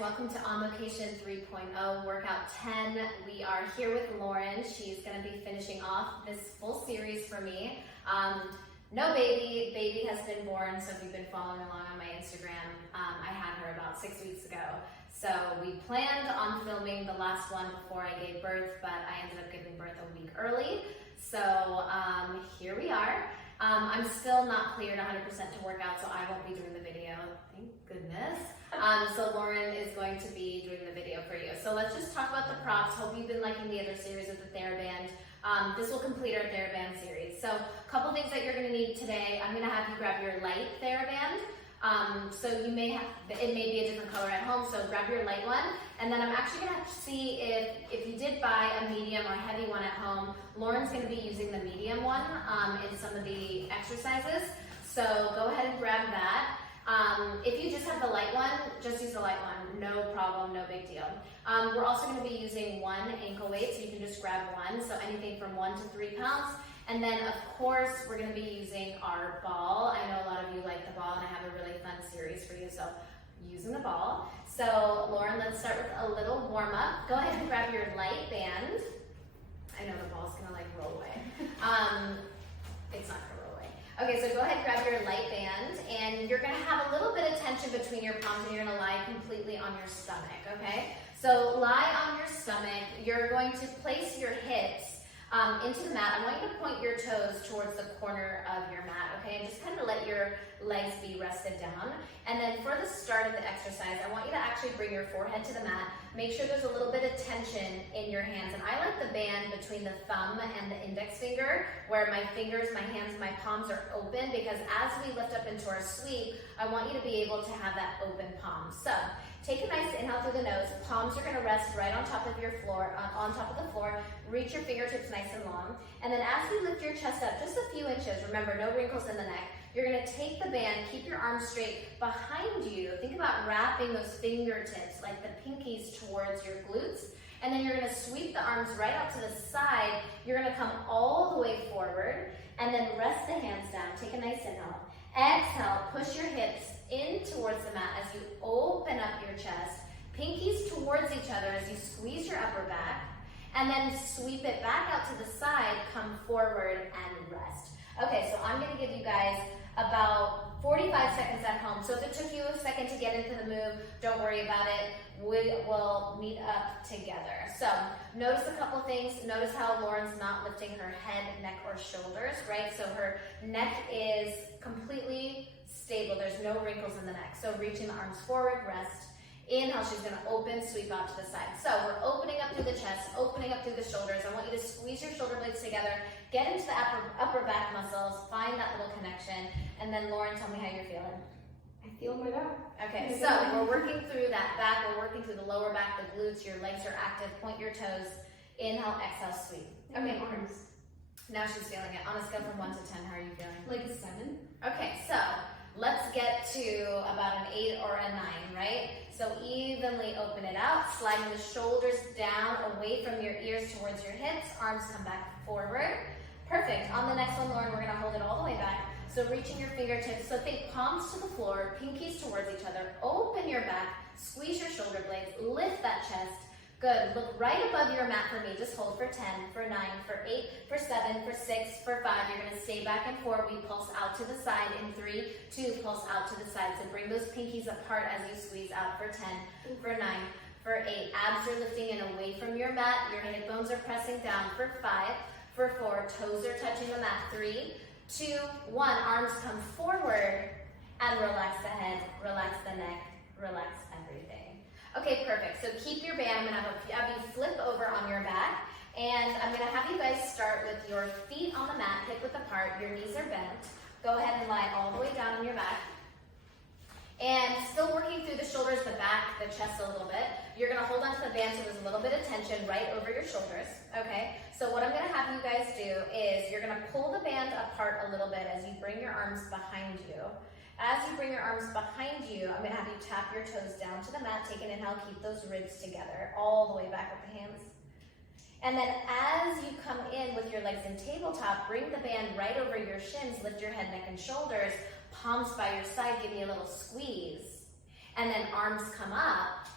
welcome to On Location 3.0 Workout 10. We are here with Lauren. She's going to be finishing off this full series for me. No baby. Baby has been born, so if you've been following along on my Instagram, I had her about 6 weeks ago. So we planned on filming the last one before I gave birth, but I ended up giving birth a week early. So here we are. I'm still not cleared 100% to work out, so I won't be doing the video. Thank goodness. So Lauren is going to be doing the video for you. So let's just talk about the props. Hope you've been liking the other series of the TheraBand. This will complete our TheraBand series. So a couple things that you're going to need today. I'm going to have you grab your light TheraBand. So you may have, it may be a different color at home, so grab your light one. And then I'm actually going to see if you did buy a medium or heavy one at home, Lauren's going to be using the medium one in some of the exercises. So go ahead and grab that. If you just have the light one, just use the light one. No problem, no big deal. We're also going to be using one ankle weight, so you can just grab one. So anything from 1 to 3 pounds. And then, of course, we're going to be using our ball. I know a lot of you like the ball, and I have a really fun series for you, so using the ball. So, Lauren, let's start with a little warm-up. Go ahead and grab your light band. I know the ball's going to, like, roll away. It's not going to roll away. Okay, so go ahead and grab your light band, and you're going to have a little bit of tension between your palms, and you're going to lie completely on your stomach, okay? So, lie on your stomach. You're going to place your hips into the mat. I want you to point your toes towards the corner of your mat, okay? And just kind of let your legs be rested down. And then for the start of the exercise, I want you to actually bring your forehead to the mat. Make sure there's a little bit of tension in your hands. And I like the band between the thumb and the index finger, where my fingers, my hands, my palms are open, because as we lift up into our sweep, I want you to be able to have that open palm. So take a nice inhale through the nose. Palms are going to rest right on top of your floor, on top of the floor. Reach your fingertips nice and long. And then as we lift your chest up just a few inches, remember, no wrinkles in the neck, you're going to take the band, keep your arms straight behind you. Think about wrapping those fingertips, like the pinkies, towards your glutes. And then you're going to sweep the arms right out to the side. You're going to come all the way forward, and then rest the hands down. Take a nice inhale. Exhale, push your hips in towards the mat as you open up your chest. Pinkies towards each other as you squeeze your upper back. And then sweep it back out to the side, come forward and rest. Okay, so I'm gonna give you guys about 45 seconds at home. So if it took you a second to get into the move, don't worry about it. We will meet up together. So notice a couple things. Notice how Lauren's not lifting her head, neck, or shoulders, right? So her neck is completely stable. There's no wrinkles in the neck. So reaching the arms forward, rest. Inhale, she's going to open, sweep out to the side. So we're opening up through the chest, opening up through the shoulders. I want you to squeeze your shoulder blades together, get into the upper back muscles, find that little connection, and then Lauren, tell me how you're feeling. I feel my back. Okay, so we're working through that back, we're working through the lower back, the glutes, your legs are active, point your toes, inhale, exhale, sweep. Okay, arms. Now she's feeling it. On a scale from 1 to 10, how are you feeling? Like a 7. Okay, so let's get to about an 8 or a 9, right? So evenly open it out, sliding the shoulders down away from your ears towards your hips, arms come back forward. Perfect. On the next one, Lauren, we're gonna hold it all the way back. So reaching your fingertips, so think palms to the floor, pinkies towards each other, open your back, squeeze your shoulder blades, lift that chest. Good. Look right above your mat for me. Just hold for 10, for 9, for 8, for 7, for 6, for 5. You're going to stay back and forth. We pulse out to the side in 3, 2, pulse out to the side. So bring those pinkies apart as you squeeze out for 10, for 9, for 8. Abs are lifting in away from your mat. Your hip bones are pressing down for 5, for 4. Toes are touching the mat. 3, 2, 1. Arms come forward and relax the head, relax the neck, relax everything. Okay, perfect. So keep your band. I'm going to have you flip over on your back. And I'm going to have you guys start with your feet on the mat, hip width apart. Your knees are bent. Go ahead and lie all the way down on your back. And still working through the shoulders, the back, the chest a little bit. You're going to hold onto the band so there's a little bit of tension right over your shoulders. Okay, so what I'm going to have you guys do is you're going to pull the band apart a little bit as you bring your arms behind you. As you bring your arms behind you, I'm going to have you tap your toes down to the mat. Take an inhale, keep those ribs together all the way back with the hands. And then as you come in with your legs in tabletop, bring the band right over your shins, lift your head, neck, and shoulders, palms by your side, give me a little squeeze. And then arms come up,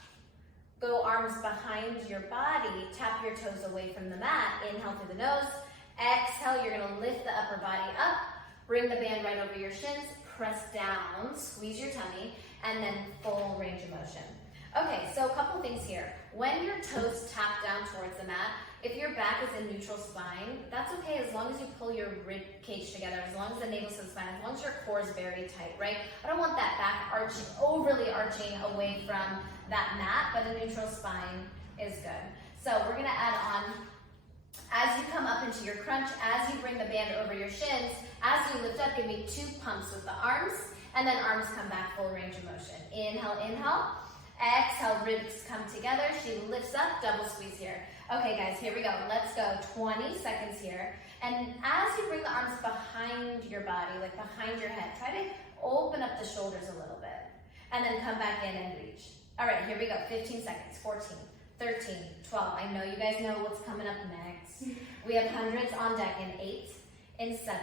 Go arms behind your body, tap your toes away from the mat, inhale through the nose, exhale, you're gonna lift the upper body up, bring the band right over your shins, press down, squeeze your tummy, and then full range of motion. Okay, so a couple things here. When your toes tap down towards the mat, if your back is in neutral spine, that's okay as long as you pull your rib cage together, as long as the navel's to the spine, as long as your core is very tight, right? I don't want that back arching, overly arching away from that mat, but a neutral spine is good. So we're gonna add on, as you come up into your crunch, as you bring the band over your shins, as you lift up, give me 2 pumps with the arms, and then arms come back, full range of motion. Inhale, inhale. Exhale, ribs come together. She lifts up, double squeeze here. Okay, guys, here we go. Let's go. 20 seconds here. And as you bring the arms behind your body, like behind your head, try to open up the shoulders a little bit. And then come back in and reach. All right, here we go. 15 seconds. 14, 13, 12. I know you guys know what's coming up next. We have hundreds on deck in 8, in 7,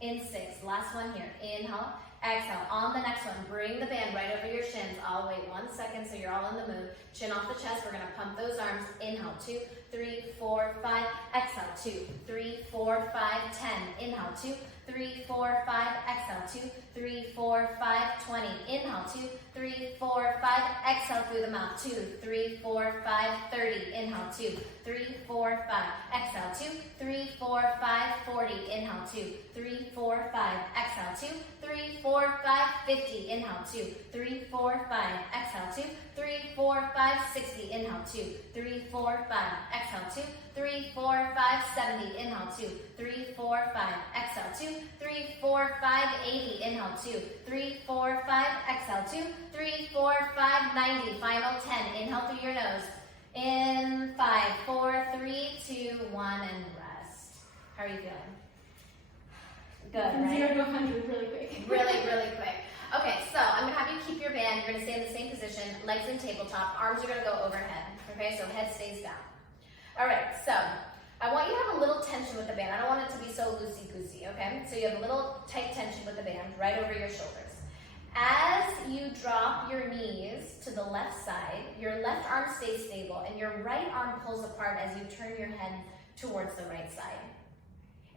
in 6. Last one here. Inhale. Exhale. On the next one, bring the band right over your shins. I'll wait 1 second so you're all in the mood. Chin off the chest. We're going to pump those arms. Inhale. 2, 3, 4, 5. Exhale. 2, 3, 4, 5, 10. Inhale. 2, 3, 4, 5. Exhale. 2, 3, 4, 5, 20. Inhale. 2, 3, 4, 5. Exhale through the mouth. 2, 3, 4, 5, 30. Inhale. 2, 3, 4, 5. Exhale. 2, 3, 4, 5, 40. Inhale. 2, 3, 4, 5. Exhale. 2, 3, 4, 5, 50. Inhale. 2, 3, 4, 5. Exhale. 2, 3, 4, 5, 60. Inhale. 2, 3, 4, 5. Exhale. 2, 3, 4, 5, 70. Inhale. 2, 3, 4, 5. Exhale. 2, 3, 4, 5, 80. Inhale. 2, 3, 4, 5. Exhale. 2, 3, 4, 5, 90. Final 10. Inhale through your nose. In 5, 4, 3, 2, 1, and rest. How are you feeling? Good, right? 0 to 100 really quick. Really quick. Okay, so I'm gonna have you keep your band. You're gonna stay in the same position, legs in tabletop, arms are gonna go overhead. Okay, so head stays down. All right, so I want you to have a little tension with the band. I don't want it to be so loosey-goosey, okay? So you have a little tight tension with the band right over your shoulders. As you drop your knees to the left side, your left arm stays stable and your right arm pulls apart as you turn your head towards the right side.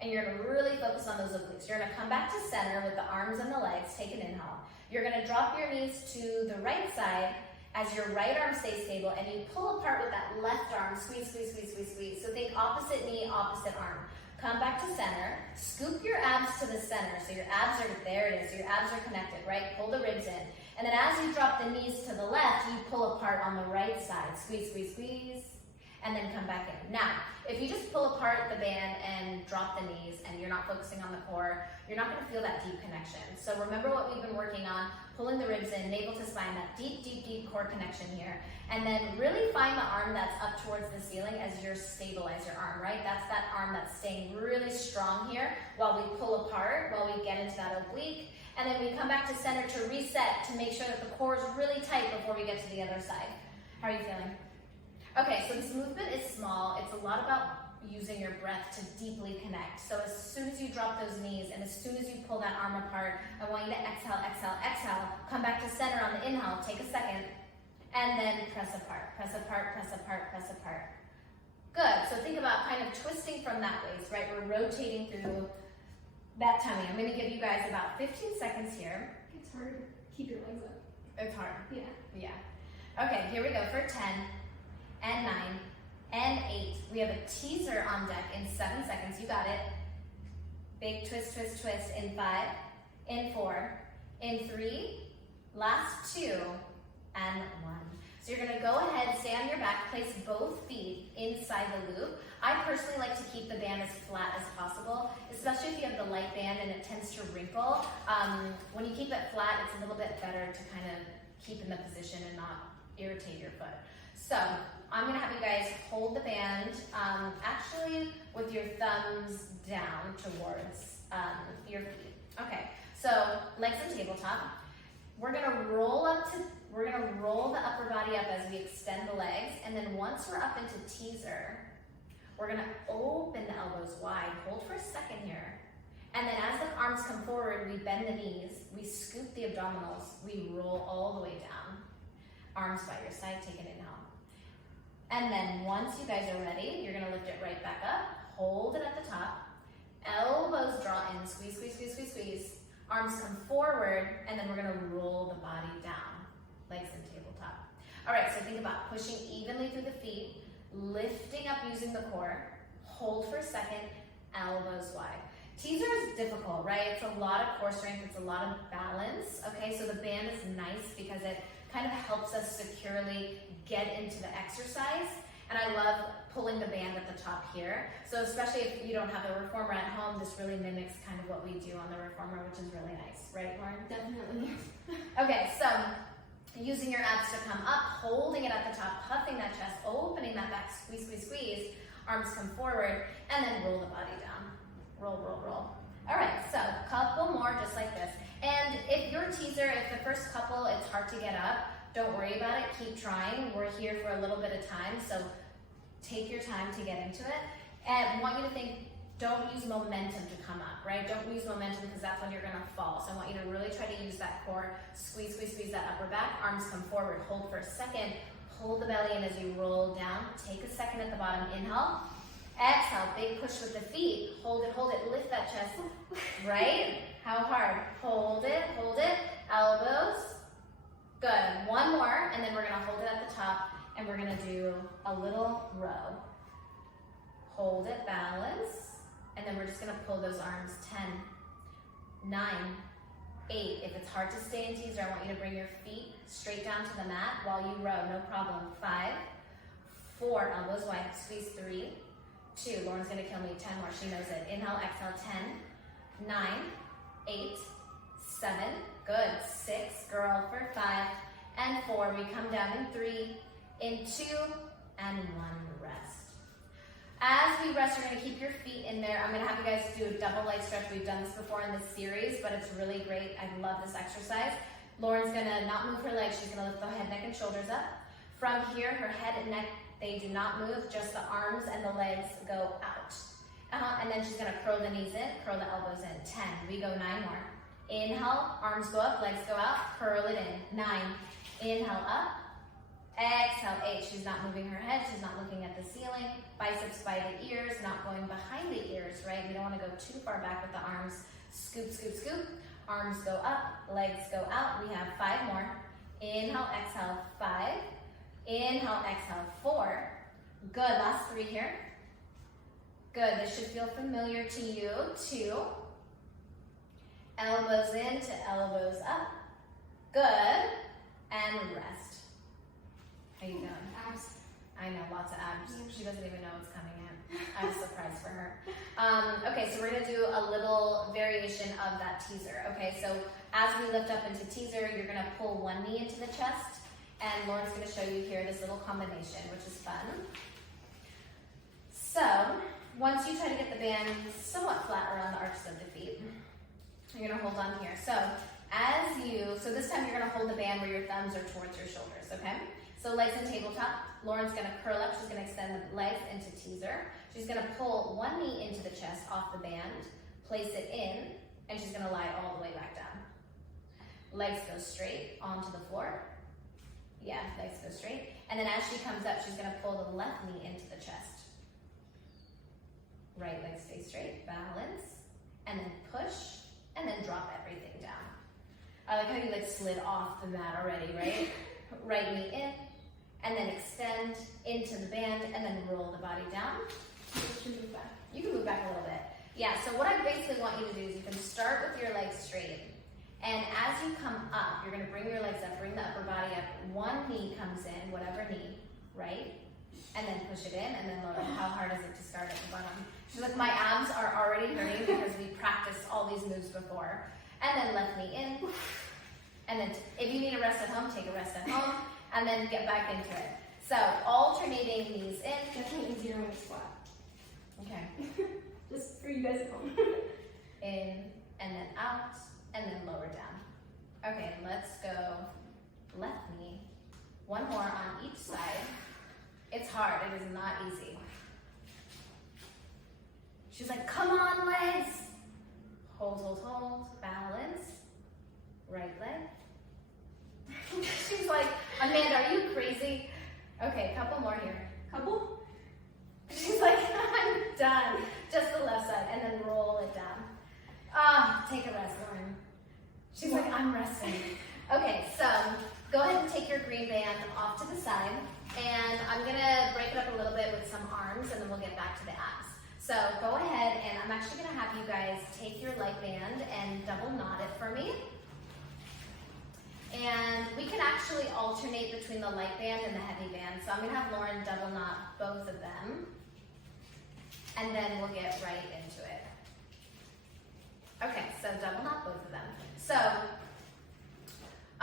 And you're gonna really focus on those obliques. You're gonna come back to center with the arms and the legs, take an inhale. You're gonna drop your knees to the right side as your right arm stays stable and you pull apart with that left arm, squeeze, squeeze, squeeze, squeeze, squeeze. So think opposite knee, opposite arm. Come back to center, scoop your abs to the center. So your abs are, there it is, your abs are connected, right? Pull the ribs in. And then as you drop the knees to the left, you pull apart on the right side. Squeeze, squeeze, squeeze, and then come back in. Now, if you just pull apart the band and drop the knees and you're not focusing on the core, you're not gonna feel that deep connection. So remember what we've been working on, pulling the ribs in, navel to spine, that deep, deep, deep core connection here. And then really find the arm that's up towards the ceiling as you stabilize your arm, right? That's that arm that's staying really strong here while we pull apart, while we get into that oblique. And then we come back to center to reset, to make sure that the core is really tight before we get to the other side. How are you feeling? Okay, so this movement is small. It's a lot about using your breath to deeply connect. So as soon as you drop those knees and as soon as you pull that arm apart, I want you to exhale, exhale, exhale. Come back to center on the inhale. Take a second. And then press apart, press apart, press apart, press apart. Good. So think about kind of twisting from that waist, right? We're rotating through that tummy. I'm going to give you guys about 15 seconds here. It's hard to keep your legs up. It's hard. Yeah. Yeah. Okay, here we go for 10 and 9 and 8. We have a teaser on deck in 7 seconds. You got it. Big twist, twist, twist in 5, in 4, in 3, last 2, and 1. So you're gonna go ahead, stay on your back, place both feet inside the loop. I personally like to keep the band as flat as possible, especially if you have the light band and it tends to wrinkle. When you keep it flat, it's a little bit better to kind of keep in the position and not irritate your foot. So I'm gonna have you guys hold the band, actually with your thumbs down towards your feet. Okay, so legs in tabletop. We're gonna roll the upper body up as we extend the legs, and then once we're up into teaser, we're gonna open the elbows wide. Hold for a second here. And then as the arms come forward, we bend the knees, we scoop the abdominals, we roll all the way down. Arms by your side, take an inhale. And then once you guys are ready, you're gonna lift it right back up, hold it at the top, elbows draw in, squeeze, squeeze, squeeze, squeeze, squeeze. Arms come forward, and then we're gonna roll the body down, legs in tabletop. All right, so think about pushing evenly through the feet, lifting up using the core, hold for a second, elbows wide. Teaser is difficult, right? It's a lot of core strength, it's a lot of balance, okay? So the band is nice because it kind of helps us securely get into the exercise. And I love pulling the band at the top here. So especially if you don't have a reformer at home, this really mimics kind of what we do on the reformer, which is really nice, right, Lauren? Definitely. Okay, so using your abs to come up, holding it at the top, puffing that chest, opening that back, squeeze, squeeze, squeeze. Arms come forward, and then roll the body down. Roll, roll, roll. All right, so couple more just like this. And if your teaser, if the first couple, it's hard to get up, don't worry about it, keep trying. We're here for a little bit of time, so take your time to get into it. And I want you to think, don't use momentum to come up, right? Don't use momentum because that's when you're gonna fall. So I want you to really try to use that core, squeeze, squeeze, squeeze that upper back, arms come forward, hold for a second, pull the belly in as you roll down. Take a second at the bottom, inhale. Exhale, big push with the feet. Hold it, lift that chest, right? How hard? Hold it, elbows. Good, one more, and then we're gonna hold it at the top, and we're gonna do a little row. Hold it, balance, and then we're just gonna pull those arms. 10, 9, 8. If it's hard to stay in teaser, I want you to bring your feet straight down to the mat while you row, no problem. 5, 4, elbows wide, squeeze. 3, 2, Lauren's gonna kill me. 10 more, she knows it. Inhale, exhale, 10, 9, 8, 7, good. 6, girl, for 5, and 4. We come down in 3, in 2, and 1, rest. As we rest, you're gonna keep your feet in there. I'm gonna have you guys do a double leg stretch. We've done this before in this series, but it's really great. I love this exercise. Lauren's gonna not move her legs. She's gonna lift the head, neck, and shoulders up. From here, her head and neck, they do not move, just the arms and the legs go out. And then she's gonna curl the knees in, curl the elbows in. 10, we go 9 more. Inhale, arms go up, legs go out, curl it in. 9, inhale up, exhale, 8. She's not moving her head, she's not looking at the ceiling. Biceps by the ears, not going behind the ears, right? We don't wanna go too far back with the arms. Scoop, scoop, scoop. Arms go up, legs go out. We have 5 more. Inhale, exhale, 5. Inhale, exhale, 4. Good, last 3 here. Good, this should feel familiar to you. 2. Elbows in to elbows up. Good, and rest. How you doing? Abs. I know, lots of abs. Yeah. She doesn't even know what's coming in. I was surprised for her. Okay, so we're gonna do a little variation of that teaser. Okay, so as we lift up into teaser, you're gonna pull one knee into the chest, and Lauren's gonna show you here this little combination, which is fun. So, once you try to get the band somewhat flat around the arches of the feet, you're gonna hold on here. So, so this time you're gonna hold the band where your thumbs are towards your shoulders, okay? So legs in tabletop. Lauren's gonna curl up. She's gonna extend the legs into teaser. She's gonna pull one knee into the chest off the band, place it in, and she's gonna lie all the way back down. Legs go straight onto the floor. Yeah, legs go straight. And then as she comes up, she's gonna pull the left knee into the chest. Right leg stays straight, balance, and then push, and then drop everything down. I like how you slid off the mat already, right? Right knee in, and then extend into the band, and then roll the body down. Move back. You can move back a little bit. Yeah, so what I basically want you to do is you can start with your legs straight, and as you come up, you're gonna bring your legs up, bring the upper body up. One knee comes in, whatever knee, right? And then push it in, and then lower. How hard is it to start at the bottom? She's like, my abs are already hurting because we practiced all these moves before. And then left knee in. And then if you need a rest at home, take a rest at home, and then get back into it. So alternating knees in. Definitely easier when you squat. Okay. Just for you guys at home. In, and then out, and then lower down. Okay, let's go left knee. One more on each side. It's hard, it is not easy. She's like, come on, legs. Hold, hold, hold, balance. Right leg. She's like, Amanda, are you crazy? Okay, couple more here. Couple? She's like, I'm done. Just the left side, and then roll it down. Take a rest, Lauren. She's like, I'm resting. Okay, so go ahead and take your green band off to the side, and I'm gonna break it up a little bit with some arms, and then we'll get back to the abs. So go ahead, and I'm actually gonna have you guys take your light band and double knot it for me. And we can actually alternate between the light band and the heavy band. So I'm gonna have Lauren double knot both of them, and then we'll get right into it. Okay, so double knot both of them. So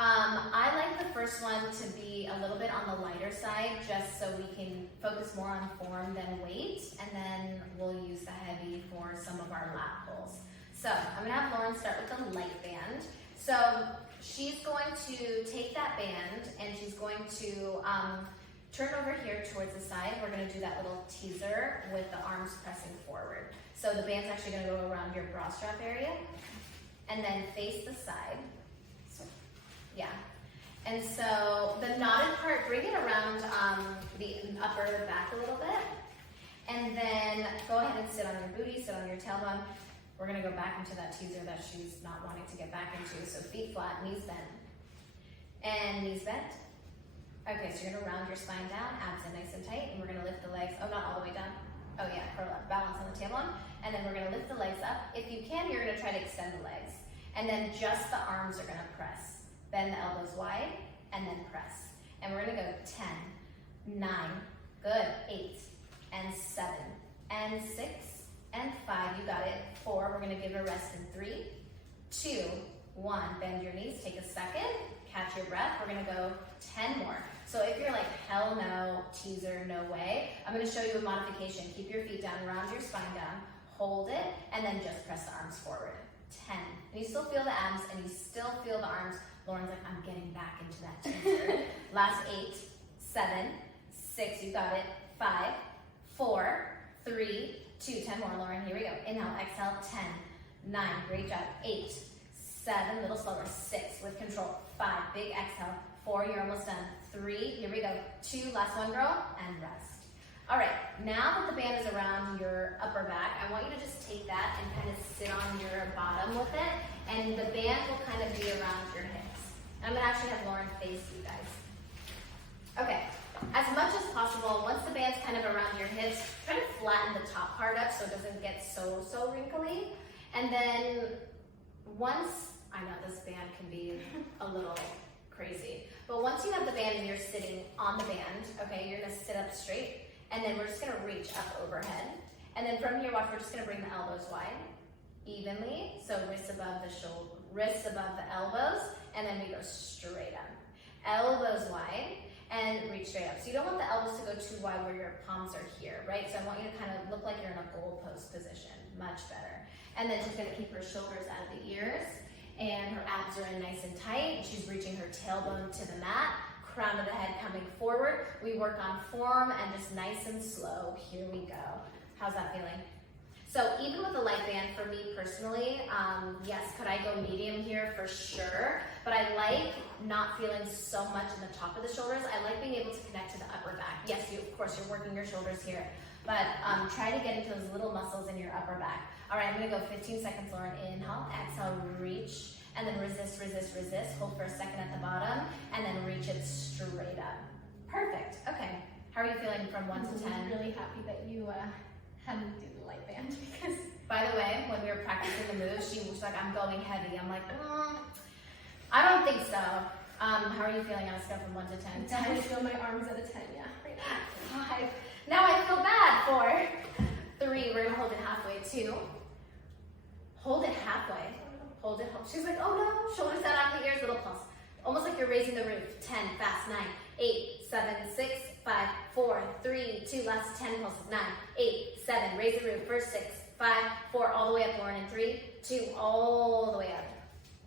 I like the first one to be a little bit on the lighter side, just so we can focus more on form than weight, and then we'll use the heavy for some of our lat pulls. So I'm gonna have Lauren start with the light band. So she's going to take that band and she's going to turn over here towards the side. We're gonna do that little teaser with the arms pressing forward. So the band's actually gonna go around your bra strap area and then face the side. Yeah. And so the knotted part, bring it around the upper back a little bit. And then go ahead and sit on your booty, sit on your tailbone. We're gonna go back into that teaser that she's not wanting to get back into. So feet flat, knees bent. And knees bent. Okay, so you're gonna round your spine down, abs in nice and tight, and we're gonna lift the legs. Oh, not all the way down. Oh yeah, curl up, balance on the tailbone. And then we're gonna lift the legs up. If you can, you're gonna try to extend the legs. And then just the arms are gonna press. Bend the elbows wide, and then press. And we're gonna go 10, 9, good, 8, and 7, and 6, and 5, you got it. 4, we're gonna give a rest in 3, 2, 1. Bend your knees, take a second, catch your breath. We're gonna go 10 more. So if you're like, hell no, teaser, no way, I'm gonna show you a modification. Keep your feet down, round your spine down, hold it, and then just press the arms forward. 10. And you still feel the abs, and you still feel the arms. Lauren's like, I'm getting back into that teaser. Last 8, 7, 6, you got it. 5, 4, 3, 2, 10 more, Lauren, here we go. Inhale, exhale, 10, 9, great job. 8, 7, a little slower. 6, with control. 5, big exhale. 4, you're almost done. 3, here we go. 2, last one, girl, and rest. All right, now that the band is around your upper back, I want you to just take that and kind of sit on your bottom with it, and the band will kind of be around your hips. I'm gonna actually have Lauren face you guys. Okay, as much as possible, once the band's kind of around your hips, try to flatten the top part up so it doesn't get so wrinkly. And then once, I know this band can be a little crazy, but once you have the band and you're sitting on the band, okay, you're gonna sit up straight, and then we're just gonna reach up overhead. And then from here, watch, we're just gonna bring the elbows wide, evenly, so wrists above the shoulder, wrists above the elbows, and then we go straight up. Elbows wide, and reach straight up. So you don't want the elbows to go too wide where your palms are here, right? So I want you to kind of look like you're in a goalpost position, much better. And then she's gonna keep her shoulders out of the ears, and her abs are in nice and tight. She's reaching her tailbone to the mat, crown of the head coming forward. We work on form and just nice and slow. Here we go. How's that feeling? So even with the light band, for me personally, yes, could I go medium here? For sure. But I like not feeling so much in the top of the shoulders. I like being able to connect to the upper back. Yes, of course, you're working your shoulders here, but try to get into those little muscles in your upper back. All right, I'm gonna go 15 seconds, Lauren. Inhale, exhale, reach, and then resist, resist, resist. Hold for a second at the bottom, and then reach it straight up. Perfect, okay. How are you feeling from 1 to 10? I'm really happy that you had me do the light band because... By the way, when we were practicing the moves, she was like, I'm going heavy. I'm like, I don't think so. How are you feeling on a scale from 1 to 10? I definitely feel my arms at a 10, yeah. Right now. 5. Now I feel bad. 4, 3. We're gonna hold it halfway. 2. Hold it halfway. Hold it. She's like, oh no. Shoulders out on the ears, little pulse. Almost like you're raising the roof. 10, fast. 9, 8, 7, 6, 5, 4, 3, 2. Last 10 pulses. 9, 8, 7. Raise the roof. First 6, 5, 4. All the way up, Lauren. In 3, 2. All the way up.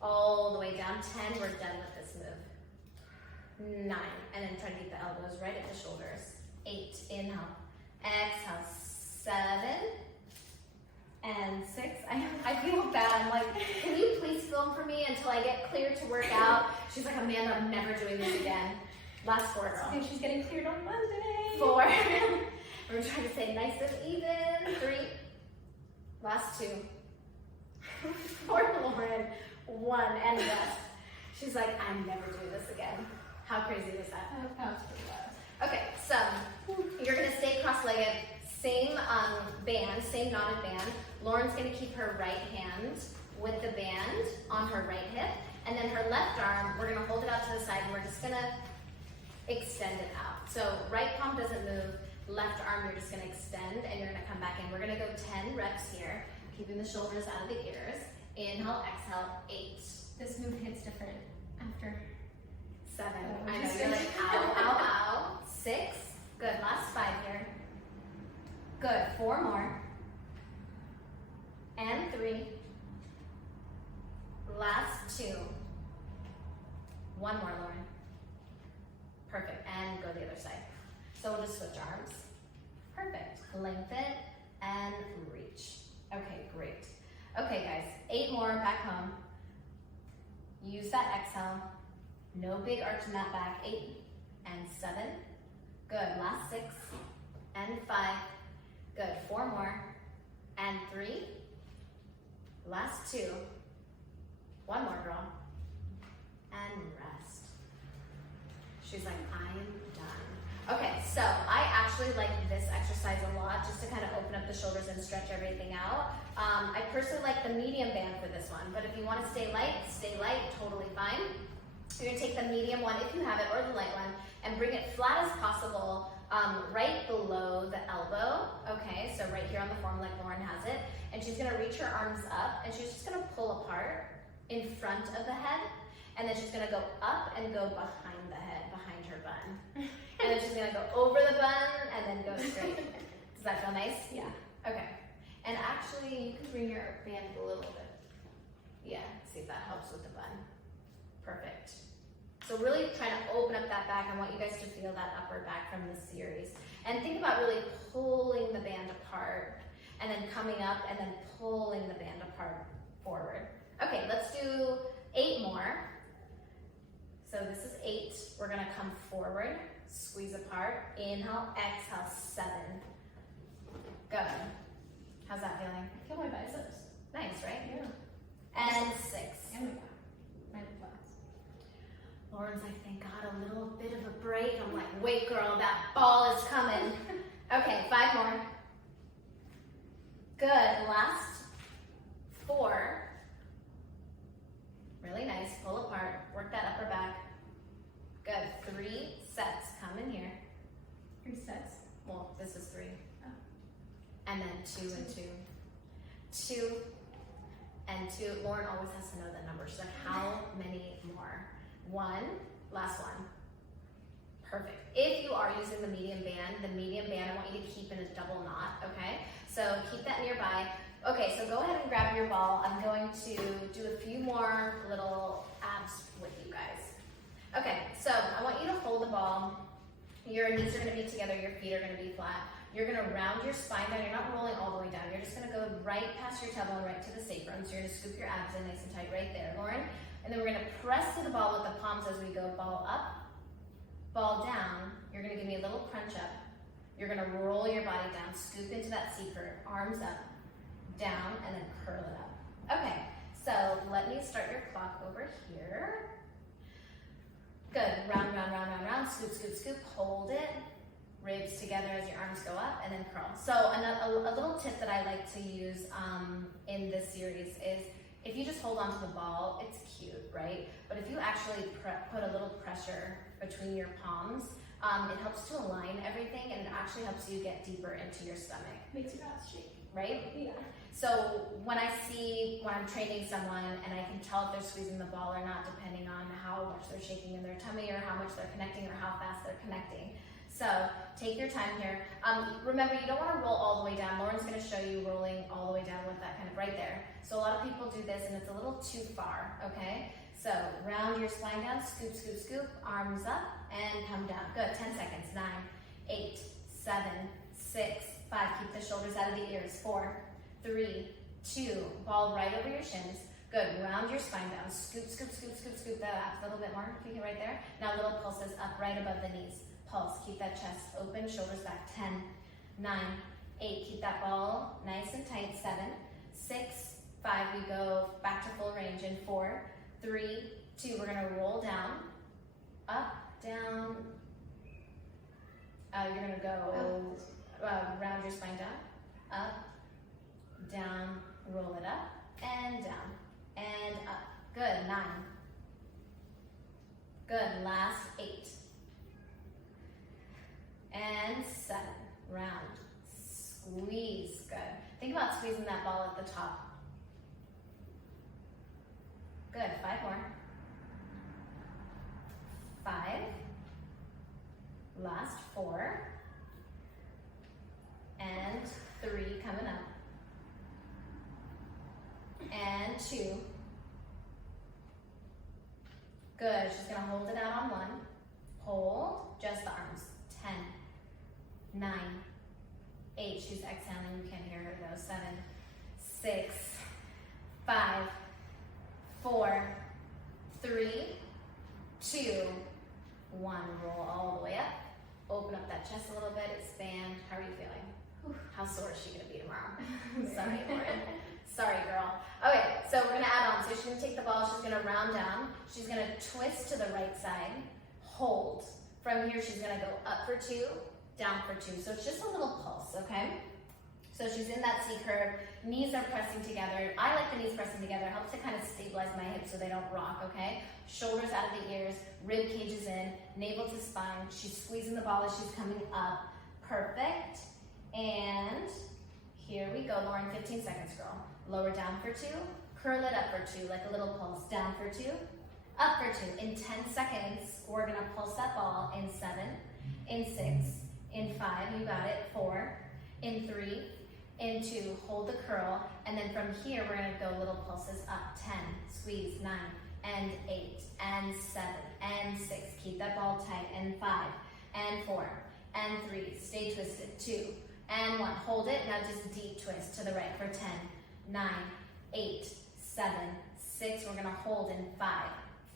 All the way down. 10. We're done with this move. 9. And then try to keep the elbows right at the shoulders. 8. Inhale. Exhale. 7. And 6. I feel bad. I'm like, can you please film for me until I get cleared to work out? She's like, Amanda, I'm never doing this again. Last 4, girl. Okay, she's getting cleared on Monday. 4. We're trying to say nice and even. 3. Last 2. 4, Lauren. 1, and rest. She's like, I'm never doing this again. How crazy was that? That was pretty loud. Okay, so you're gonna stay cross-legged, same band, same knotted band. Lauren's gonna keep her right hand with the band on her right hip, and then her left arm, we're gonna hold it out to the side, and we're just gonna extend it out. So right palm doesn't move, left arm you're just gonna extend, and you're gonna come back in. We're gonna go 10 reps here, keeping the shoulders out of the ears. Inhale, exhale, 8. This move hits different after. 7. Oh, I know, you're like, ow, ow, ow. 6. Good, last 5 here. Good, 4 more. And 3. Last 2. 1 more, Lauren. Perfect, and go the other side. So we'll just switch arms. Perfect, lengthen and reach. Okay, great. Okay guys, 8 more back home. Use that exhale. No big arch in that back. 8 and 7. Good, last 6 and 5. Good, 4 more and 3. Last 2. 1 more, girl. And rest. She's like, I'm done. Okay, so I actually like this exercise a lot just to kind of open up the shoulders and stretch everything out. I personally like the medium band for this one, but if you want to stay light, totally fine. You're gonna take the medium one, if you have it, or the light one, and bring it flat as possible, right below the elbow. Okay, so right here on the form like Lauren has it. And she's gonna reach her arms up, and she's just gonna pull apart in front of the head. And then she's gonna go up and go behind the head, behind her bun. And then she's gonna go over the bun and then go straight. Does that feel nice? Yeah. Okay. And actually, you can bring your band a little bit. Yeah, see if that helps with the bun. Perfect. So really trying to open up that back. I want you guys to feel that upper back from this series. And think about really pulling the band apart and then coming up and then pulling the band apart forward. Okay, let's do 8 more. So this is 8. We're gonna come forward, squeeze apart, inhale, exhale, 7. Good. How's that feeling? I feel my biceps. Nice, right? Yeah. And 6. And my back. My lats. Lauren's like, thank God, a little bit of a break. I'm like, wait girl, that ball is coming. Okay, 5 more. Good, last 4. Really nice, pull apart, work that upper back. Good, 3 sets, come in here. 3 sets. Well, this is 3. Oh. And then 2 and 2. 2 and 2. Lauren always has to know that number. She's like, how many more? 1, last 1. Perfect. If you are using the medium band, I want you to keep in a double knot, okay? So keep that nearby. Okay, so go ahead and grab your ball. I'm going to do a few more little abs with you guys. Okay, so I want you to hold the ball. Your knees are gonna be together, your feet are gonna be flat. You're gonna round your spine down. You're not rolling all the way down. You're just gonna go right past your tailbone, right to the sacrum. So you're gonna scoop your abs in nice and tight right there, Lauren. And then we're gonna press to the ball with the palms as we go. Ball up, ball down. You're gonna give me a little crunch up. You're gonna roll your body down, scoop into that C curve, arms up, down, and then curl it up. Okay, so let me start your clock over here. Good, round, round, round, round, round, scoop, scoop, scoop, hold it. Ribs together as your arms go up, and then curl. So a little tip that I like to use in this series is if you just hold onto the ball, it's cute, right? But if you actually put a little pressure between your palms, it helps to align everything, and it actually helps you get deeper into your stomach. Makes your abs shake. Right? Yeah. So when I'm training someone and I can tell if they're squeezing the ball or not, depending on how much they're shaking in their tummy or how much they're connecting or how fast they're connecting. So take your time here. Remember, you don't want to roll all the way down. Lauren's going to show you rolling all the way down with that kind of right there. So a lot of people do this and it's a little too far, okay? So round your spine down, scoop, scoop, scoop, arms up and come down. Good, 10 seconds, 9, 8, 7, 6, 5. Keep the shoulders out of the ears. 4, 3, 2, ball right over your shins. Good, round your spine down. Scoop, scoop, scoop, scoop, scoop that up. A little bit more, if you can right there. Now little pulses up right above the knees. Pulse, keep that chest open, shoulders back. 10, 9, 8, keep that ball nice and tight. 7, 6, 5, we go back to full range in 4, 3, 2, we're gonna roll down, up, down. You're gonna go round your spine down, up, down, roll it up, and down, and up. Good, 9. Good, last 8. And 7, round, squeeze, good. Think about squeezing that ball at the top. Good, 5 more. 5, last 4, and 3 coming up, and 2. Good, she's gonna hold it out on 1, hold, just the arms, 10, 9, 8, she's exhaling, you can't hear her though, 7, 6, 5, 4, 3, 2, 1, roll all the way up, open up that chest a little bit, expand. How are you feeling? How sore is she gonna be tomorrow? Sorry, Lauren. Sorry, girl. Okay, so we're gonna add on. So she's gonna take the ball, she's gonna round down, she's gonna twist to the right side, hold. From here, she's gonna go up for 2, down for 2. So it's just a little pulse, okay? So she's in that C curve, knees are pressing together. I like the knees pressing together, it helps to kind of stabilize my hips so they don't rock, okay? Shoulders out of the ears, rib cage is in, navel to spine. She's squeezing the ball as she's coming up. Perfect. And here we go, Lauren, 15 seconds, girl. Lower down for 2, curl it up for 2, like a little pulse. Down for 2, up for 2. In 10 seconds, we're gonna pulse that ball in 7, in 6, in 5, you got it, 4, in 3, in 2, hold the curl, and then from here, we're gonna go little pulses up. 10, squeeze, 9, and 8, and 7, and 6, keep that ball tight, and 5, and 4, and 3, stay twisted, 2, and 1, hold it, now just deep twist to the right for 10, 9, 8, 7, 6, we're gonna hold in 5,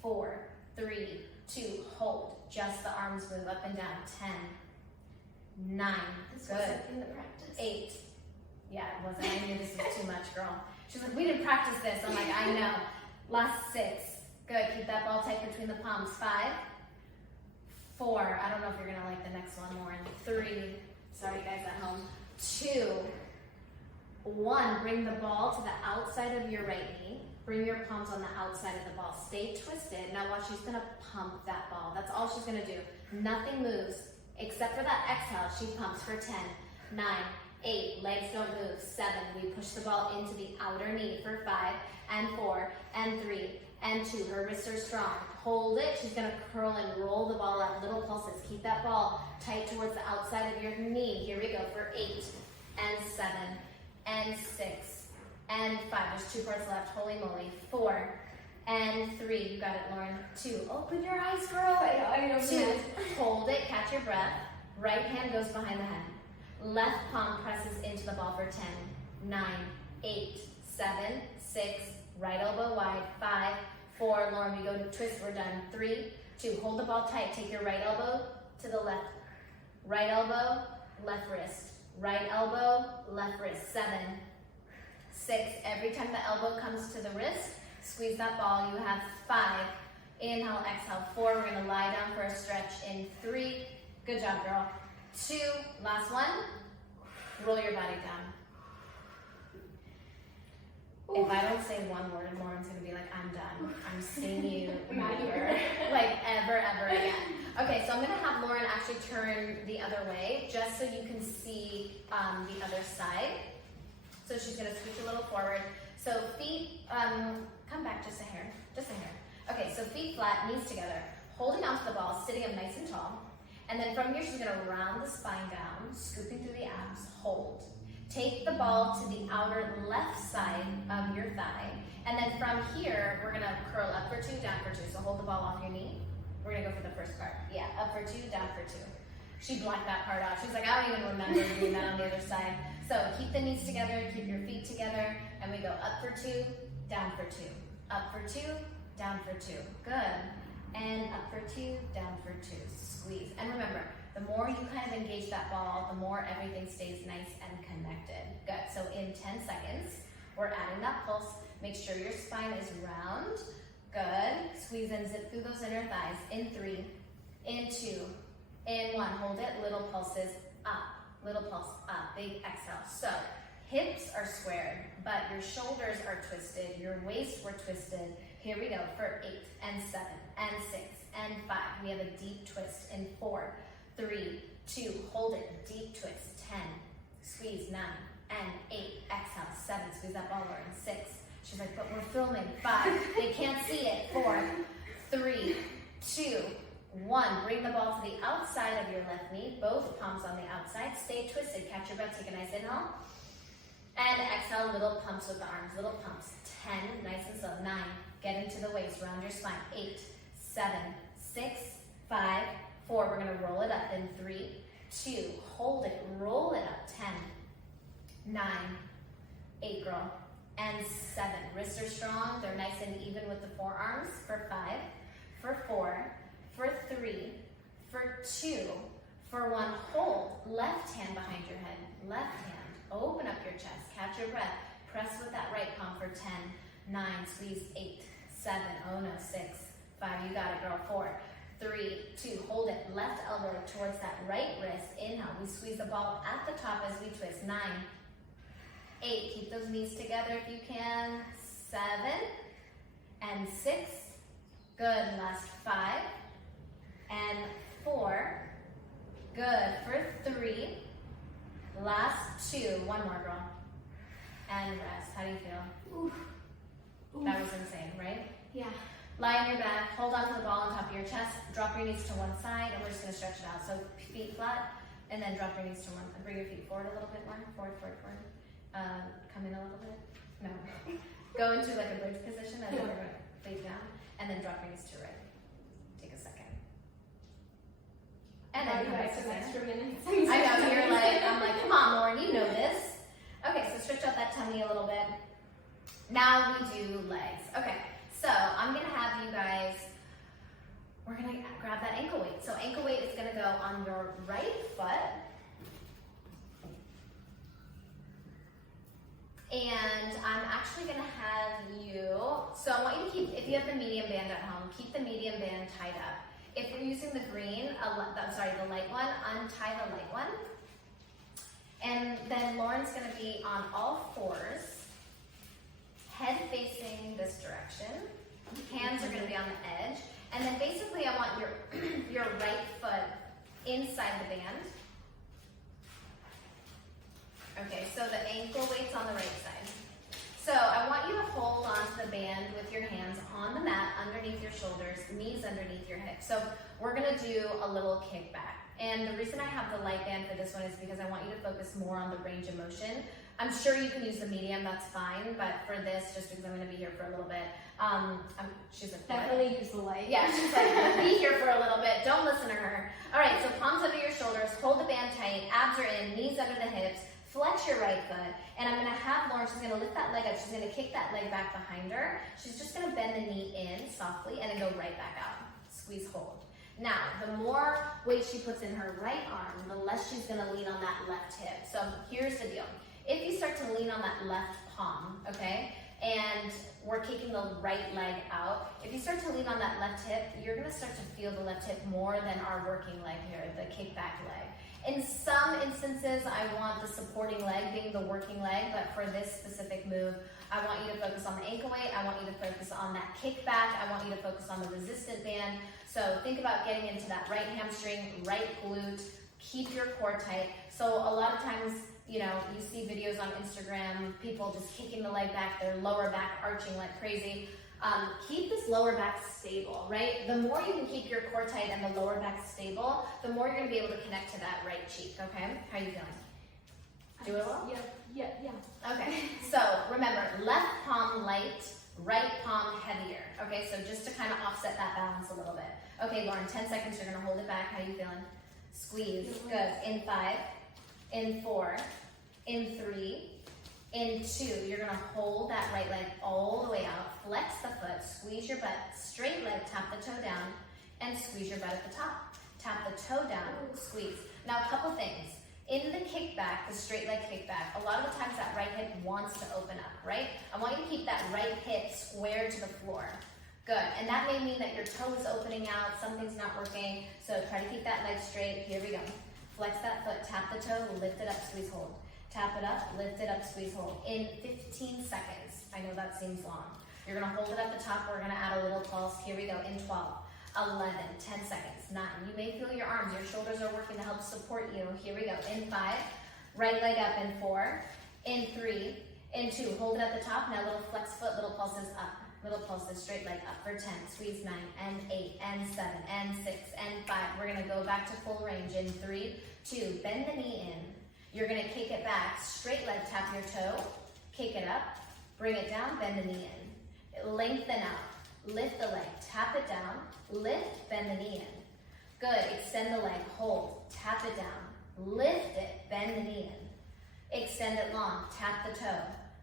4, 3, 2, hold, just the arms move up and down, 10, 9, This good, wasn't in the practice. 8, yeah, it wasn't, I knew this was too much, girl. She's like, we didn't practice this, I'm like, I know, last 6, good, keep that ball tight between the palms, 5, 4, I don't know if you're gonna like the next one, Lauren, 3, sorry guys at home, 2, 1, bring the ball to the outside of your right knee, bring your palms on the outside of the ball, stay twisted, now watch, she's gonna pump that ball, that's all she's gonna do, nothing moves, except for that exhale, she pumps for 10, 9, 8, legs don't move, 7, we push the ball into the outer knee for 5, and 4, and 3, and 2, her wrists are strong, hold it, she's gonna curl and roll the ball up, little pulses, keep that ball tight towards the outside of your knee, here we go for 8, and 7, and 6, and 5, there's 2 parts left, holy moly, 4, and 3, you got it, Lauren, 2, open your eyes, girl, I know. 2, hold it, catch your breath, right hand goes behind the head, left palm presses into the ball for 10, 9, 8, 7, 6, right elbow wide, 5, 4, Lauren, we go to twist, we're done, 3, 2, hold the ball tight, take your right elbow to the left, right elbow, left wrist, right elbow, left wrist, 7, 6, every time the elbow comes to the wrist, squeeze that ball, you have 5, inhale, exhale, 4, we're gonna lie down for a stretch in 3, good job, girl, 2, last one, roll your body down. If I don't say one word, Lauren's gonna be like, I'm done. I'm seeing you never, like ever again. Okay, so I'm gonna have Lauren actually turn the other way, just so you can see the other side. So she's gonna scooch a little forward. So feet, come back just a hair. Okay, so feet flat, knees together, holding onto the ball, sitting up nice and tall. And then from here, she's gonna round the spine down, scooping through the abs, hold. Take the ball to the outer left side of your thigh. And then from here, we're gonna curl up for 2, down for 2. So hold the ball off your knee. We're gonna go for the first part. Yeah, up for 2, down for 2. She blacked that part out. She's like, I don't even remember doing that on the other side. So keep the knees together, keep your feet together, and we go up for 2, down for 2. Up for 2, down for 2. Good. And up for 2, down for 2. Squeeze. And remember, the more you kind of engage that ball, the more everything stays nice and connected. Good. So in 10 seconds, we're adding that pulse. Make sure your spine is round. Good. Squeeze and zip through those inner thighs. In 3, in 2, in 1. Hold it. Little pulses up. Little pulse up. Big exhale. So hips are squared, but your shoulders are twisted. Your waist were twisted. Here we go for 8 and 7 and 6 and 5. We have a deep twist in 4, 3, 2. Hold it. Deep twist. 10. Squeeze. 9 and 8. Exhale. 7. Squeeze that ball over. 6. She's like, but we're filming. 5. They can't see it. 4, 3, 2, 1. Bring the ball to the outside of your left knee. Both palms on the outside. Stay twisted. Catch your breath. Take a nice inhale. And exhale. Little pumps with the arms. Little pumps. 10. Nice and slow. 9. Get into the waist. Round your spine. 8, 7, 6, 5, 4. We're going to roll it up in 3, 2. Hold it. Roll it up. 10, 9, 8, girl. And 7. Wrists are strong. They're nice and even with the forearms. For 5, for 4, for 3, for 2, for 1. Hold. Left hand behind your head. Left hand. Open up your chest. Catch your breath. Press with that right palm for 10, 9. Squeeze. 8, 7. Oh no. 6, 5. You got it, girl. 4, 3, 2. Hold it. Left elbow towards that right wrist. Inhale. We squeeze the ball at the top as we twist. 9, 8. Keep those knees together if you can. 7 and 6. Good. Last 5 and 4. Good. For 3. Last 2. One more, girl. And rest. How do you feel? Oof. That was insane, right? Yeah. Lie on your back. Hold on to the ball on top of your chest. Drop your knees to one side, and we're just going to stretch it out. So feet flat, and then drop your knees to one. Bring your feet forward a little bit more. Forward, forward, forward. Come in a little bit. No. Go into like a bridge position, and then we're going to face down, and then drop your knees to right. Take a second. And then you come guys back to some center. extra minutes. I know, you're like, I'm like, come on, Lauren, you know this. Okay, so stretch out that tummy a little bit. Now we do legs. Okay, so I'm gonna have you guys, we're gonna grab that ankle weight. So ankle weight is gonna go on your right foot. And I'm actually gonna have you, so I want you to keep, if you have the medium band at home, keep the medium band tied up. If we're using the green, the light one, untie the light one. And then Lauren's gonna be on all fours, head facing this direction. Hands are gonna be on the edge. And then basically I want your right foot inside the band. Okay, so the ankle weight's on the right side. So I want you to hold onto the band with your hands on the mat, underneath your shoulders, knees underneath your hips. So we're gonna do a little kickback. And the reason I have the light band for this one is because I want you to focus more on the range of motion. I'm sure you can use the medium, that's fine, but for this, just because I'm gonna be here for a little bit, she's like, what? Definitely use the light. Yeah, she's like, be here for a little bit, don't listen to her. All right, so palms under your shoulders, hold the band tight, abs are in, knees under the hips, flex your right foot, and I'm gonna have Lauren, she's gonna lift that leg up, she's gonna kick that leg back behind her, she's just gonna bend the knee in softly and then go right back out. Squeeze, hold. Now, the more weight she puts in her right arm, the less she's gonna lean on that left hip. So here's the deal. If you start to lean on that left palm, okay, and we're kicking the right leg out, if you start to lean on that left hip, you're gonna start to feel the left hip more than our working leg here, the kickback leg. In some instances, I want the supporting leg being the working leg, but for this specific move, I want you to focus on the ankle weight, I want you to focus on that kickback, I want you to focus on the resistant band. So think about getting into that right hamstring, right glute, keep your core tight. So a lot of times, you know, you see videos on Instagram, people just kicking the leg back, their lower back arching like crazy. Keep this lower back stable, right? The more you can keep your core tight and the lower back stable, the more you're gonna be able to connect to that right cheek, okay? How are you feeling? Do it well? Yeah. Okay, so remember, left palm light, right palm heavier. Okay, so just to kind of offset that balance a little bit. Okay, Lauren, 10 seconds, you're gonna hold it back. How are you feeling? Squeeze, good. In 5, in 4, in 3, In 2, you're gonna hold that right leg all the way out, flex the foot, squeeze your butt, straight leg, tap the toe down, and squeeze your butt at the top. Tap the toe down, squeeze. Now, a couple things. In the kickback, the straight leg kickback, a lot of the times that right hip wants to open up, right? I want you to keep that right hip square to the floor. Good, and that may mean that your toe is opening out, something's not working, so try to keep that leg straight. Here we go. Flex that foot, tap the toe, lift it up, squeeze, hold. Tap it up, lift it up, squeeze, hold. In 15 seconds. I know that seems long. You're gonna hold it at the top, we're gonna add a little pulse. Here we go, in 12, 11, 10 seconds, 9. You may feel your arms, your shoulders are working to help support you. Here we go, in 5, right leg up, in 4, in 3, in 2, hold it at the top. Now little flex foot, little pulses up. Little pulses, straight leg up for 10, squeeze 9, and 8, and 7, and 6, and 5. We're gonna go back to full range in 3, 2, bend the knee in. You're gonna kick it back, straight leg, tap your toe, kick it up, bring it down, bend the knee in. Lengthen out, lift the leg, tap it down, lift, bend the knee in. Good, extend the leg, hold, tap it down, lift it, bend the knee in. Extend it long, tap the toe,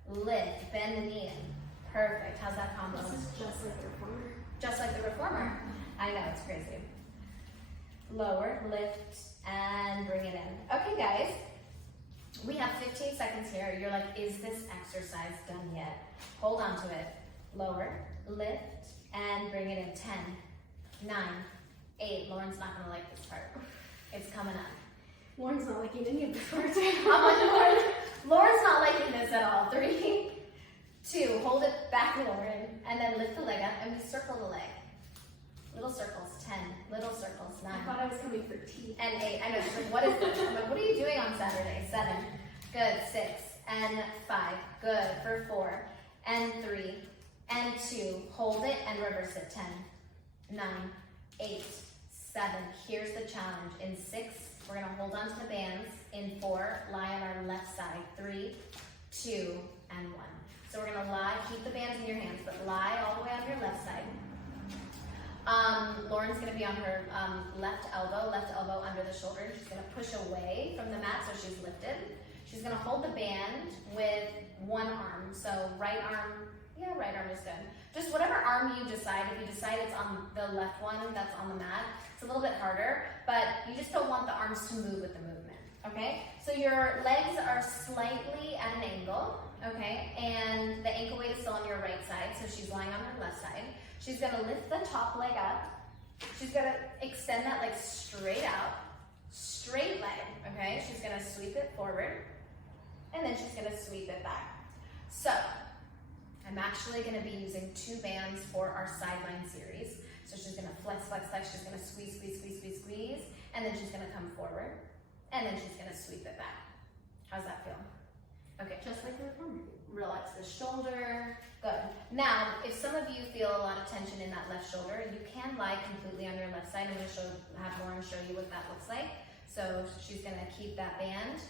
lift, bend the knee in. Perfect. How's that combo? This is just like the reformer. Just like the reformer. I know, it's crazy. Lower, lift, and bring it in. Okay, guys. We have 15 seconds here. You're like, is this exercise done yet? Hold on to it. Lower, lift, and bring it in. 10, 9, 8. Lauren's not going to like this part. It's coming up. Lauren's not liking any of this part. I'm like, Lauren's not liking this at all. 3, 2, hold it back, Lauren, and then lift the leg up, and we circle the leg. Little circles, 10, little circles, 9. I thought I was coming for tea. And 8, I know, she's like, what is this? I'm like, what are you doing on Saturday? 7, good, 6, and 5, good, for 4, and 3, and 2, hold it, and reverse it, 10, 9, 8, 7, here's the challenge. In 6, we're gonna hold on to the bands. In 4, lie on our left side, 3, 2, and 1. So we're gonna lie, keep the bands in your hands, but lie all the way on your left side. Lauren's gonna be on her left elbow under the shoulder. She's gonna push away from the mat so she's lifted. She's gonna hold the band with one arm. So right arm is good. Just whatever arm you decide. If you decide it's on the left one that's on the mat, it's a little bit harder, but you just don't want the arms to move with the movement, okay? So your legs are slightly at an angle. Okay, and the ankle weight is still on your right side, so she's lying on her left side. She's gonna lift the top leg up. She's gonna extend that leg straight out, straight leg, okay? She's gonna sweep it forward, and then she's gonna sweep it back. So, I'm actually gonna be using 2 bands for our sideline series. So she's gonna flex, flex, flex, she's gonna squeeze, squeeze, squeeze, squeeze, squeeze, and then she's gonna come forward, and then she's gonna sweep it back. How's that feel? Okay, Just like the reformer. relax the shoulder. Good. Now, if some of you feel a lot of tension in that left shoulder, you can lie completely on your left side. I'm going to have Lauren show you what that looks like. So she's going to keep that band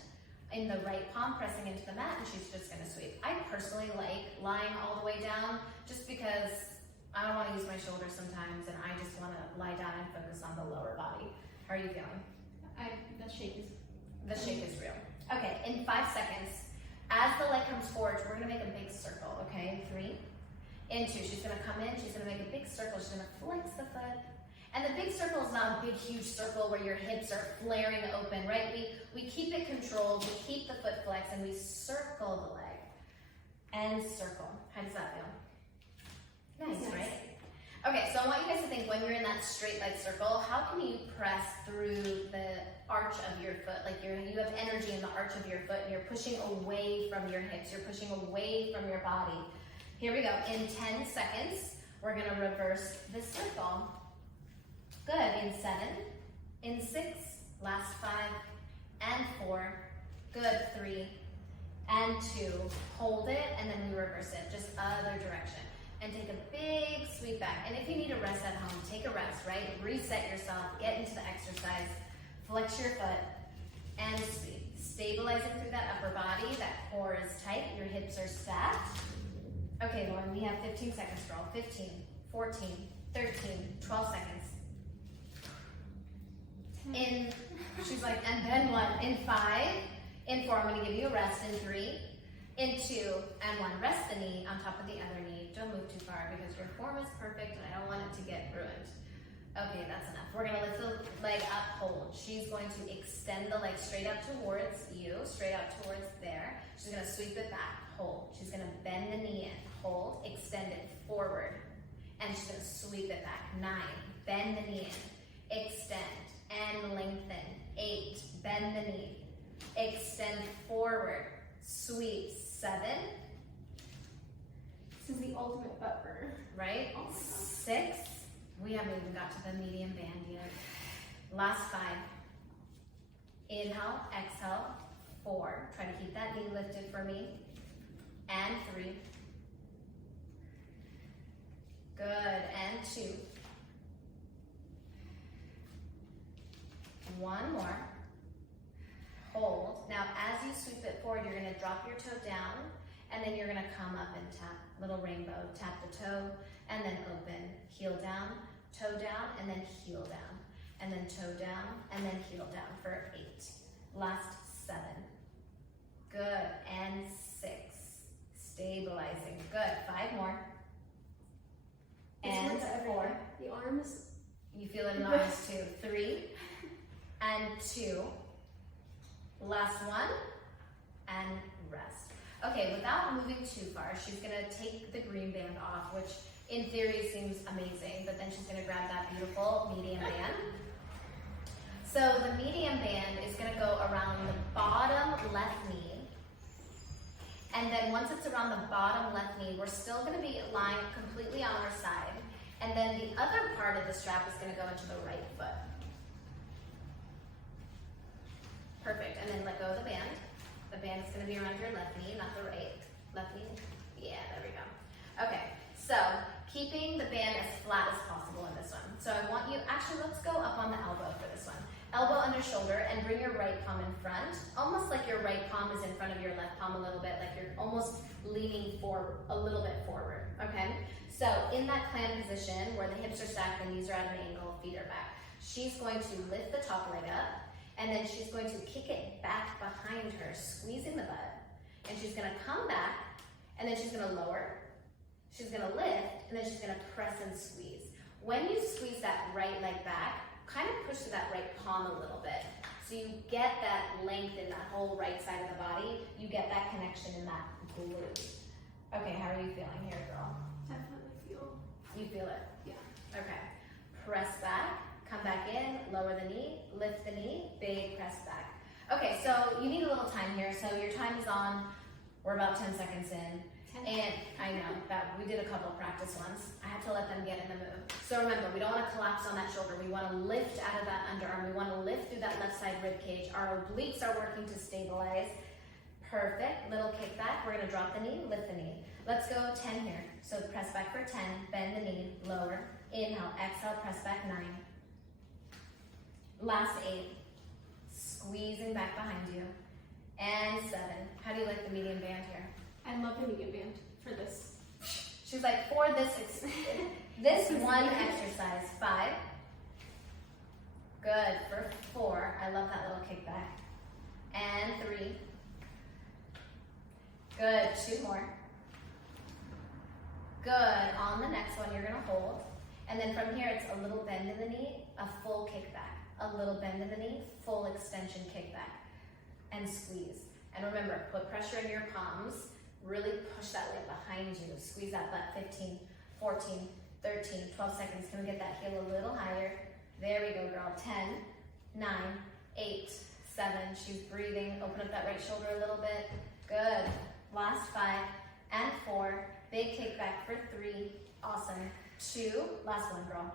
in the right palm pressing into the mat, and she's just going to sweep. I personally like lying all the way down just because I don't want to use my shoulders sometimes, and I just want to lie down and focus on the lower body. How are you feeling? The shake is. The shake is real. Okay, in 5 seconds, as the leg comes forward, we're gonna make a big circle, okay? 3, in 2, she's gonna come in, she's gonna make a big circle, she's gonna flex the foot. And the big circle is not a big, huge circle where your hips are flaring open, right? We keep it controlled, we keep the foot flexed, and we circle the leg. And circle. How does that feel? Nice, right? Okay, so I want you guys to think when you're in that straight leg circle, how can you press through the arch of your foot? Like you have energy in the arch of your foot and you're pushing away from your hips, you're pushing away from your body. Here we go. In 10 seconds, we're gonna reverse the circle. Good. In 7, in 6, last 5, and 4. Good. 3, and 2. Hold it, and then we reverse it, just other direction. And take a big sweep back. And if you need a rest at home, take a rest, right? Reset yourself, get into the exercise, flex your foot, and sweep. Stabilizing through that upper body, that core is tight, your hips are stacked. Okay, Lauren, we have 15 seconds, girl. 15, 14, 13, 12 seconds. She's like, and then what? In 5, in 4, I'm gonna give you a rest. In 3, into, and 1. Rest the knee on top of the other knee. Don't move too far because your form is perfect and I don't want it to get ruined. Okay, that's enough. We're gonna lift the leg up, hold. She's going to extend the leg straight up towards you, straight out towards there. She's gonna sweep it back, hold. She's gonna bend the knee in, hold, extend it forward. And she's gonna sweep it back. 9, bend the knee in, extend and lengthen. 8, bend the knee, extend forward, sweep. 7. This is the ultimate butt burner. Right? Oh my God. 6. We haven't even got to the medium band yet. Last 5. Inhale, exhale. 4. Try to keep that knee lifted for me. And 3. Good. And 2. 1 more. Hold. Now, as you sweep it forward, you're going to drop your toe down, and then you're going to come up and tap. Little rainbow. Tap the toe, and then open. Heel down, toe down, and then heel down. And then toe down, and then heel down for 8. Last 7. Good. And 6. Stabilizing. Good. 5 more. And 4. The arms. You feel it in the arms too. 3. And 2. Last 1. And rest. Okay, without moving too far, she's gonna take the green band off, which in theory seems amazing, but then she's gonna grab that beautiful medium band. So the medium band is gonna go around the bottom left knee. And then once it's around the bottom left knee, we're still gonna be lying completely on our side. And then the other part of the strap is gonna go into the right foot. Perfect, and then let go of the band. The band is gonna be around your left knee, not the right. Left knee, yeah, there we go. Okay, so keeping the band as flat as possible in this one. So I want you, actually let's go up on the elbow for this one. Elbow under shoulder and bring your right palm in front, almost like your right palm is in front of your left palm a little bit, like you're almost leaning forward, a little bit forward, okay? So in that clam position where the hips are stacked, the knees are at an angle, feet are back, she's going to lift the top leg up, and then she's going to kick it back behind her, squeezing the butt. And she's gonna come back, and then she's gonna lower. She's gonna lift, and then she's gonna press and squeeze. When you squeeze that right leg back, kind of push to that right palm a little bit. So you get that length in that whole right side of the body. You get that connection in that glute. Okay, how are you feeling here, girl? Definitely feel. You feel it? Yeah. Okay. Press back. Come back in, lower the knee, lift the knee, big press back. Okay, so you need a little time here. So your time is on, we're about 10 seconds in. 10. And I know that we did a couple of practice ones. I had to let them get in the mood. So remember, we don't want to collapse on that shoulder. We want to lift out of that underarm. We want to lift through that left side rib cage. Our obliques are working to stabilize. Perfect, little kickback. We're gonna drop the knee, lift the knee. Let's go 10 here. So press back for 10, bend the knee, lower, inhale, exhale, press back 9. Last 8, squeezing back behind you, and 7. How do you like the medium band here? I love the medium band for this. She's like, for this one exercise, 5. Good, for 4, I love that little kickback, and 3. Good, 2 more. Good, on the next one, you're gonna hold, and then from here, it's a little bend in the knee, a full kickback. A little bend in the knee, full extension kickback, and squeeze. And remember, put pressure in your palms, really push that leg behind you, squeeze that butt. 15, 14, 13, 12 seconds. Can we get that heel a little higher? There we go, girl. 10, 9, 8, 7. She's breathing. Open up that right shoulder a little bit. Good. Last 5 and 4. Big kickback for 3. Awesome. 2. Last one, girl.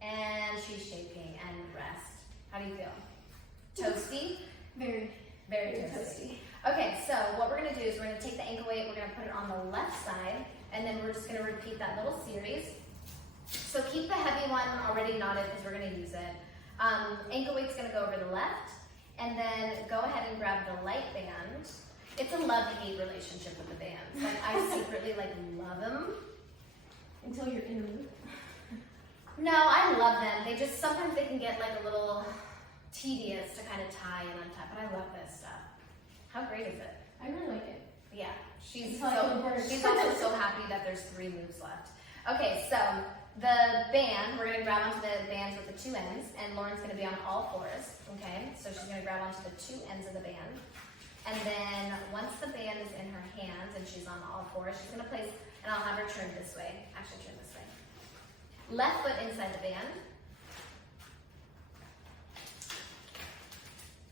And she's shaking and rest. How do you feel? Toasty? Very, Very toasty. Okay, so what we're gonna do is we're gonna take the ankle weight, we're gonna put it on the left side, and then we're just gonna repeat that little series. So keep the heavy one already knotted because we're gonna use it. Ankle weight's gonna go over the left, and then go ahead and grab the light band. It's a love-hate relationship with the bands. Like, I secretly love them. until you're in the mood. No, I love them. They just, sometimes they can get a little tedious to kind of tie and untie, but I love this stuff. How great is it? I really like it. Yeah, she's Until I feel bored. she's also so happy that there's 3 moves left. Okay, so the band, we're gonna grab onto the bands with the 2 ends, and Lauren's gonna be on all 4s. Okay, so she's gonna grab onto the 2 ends of the band, and then once the band is in her hands and she's on all 4s, she's gonna place, and I'll have her turn this way. Actually, turn this way. Left foot inside the band.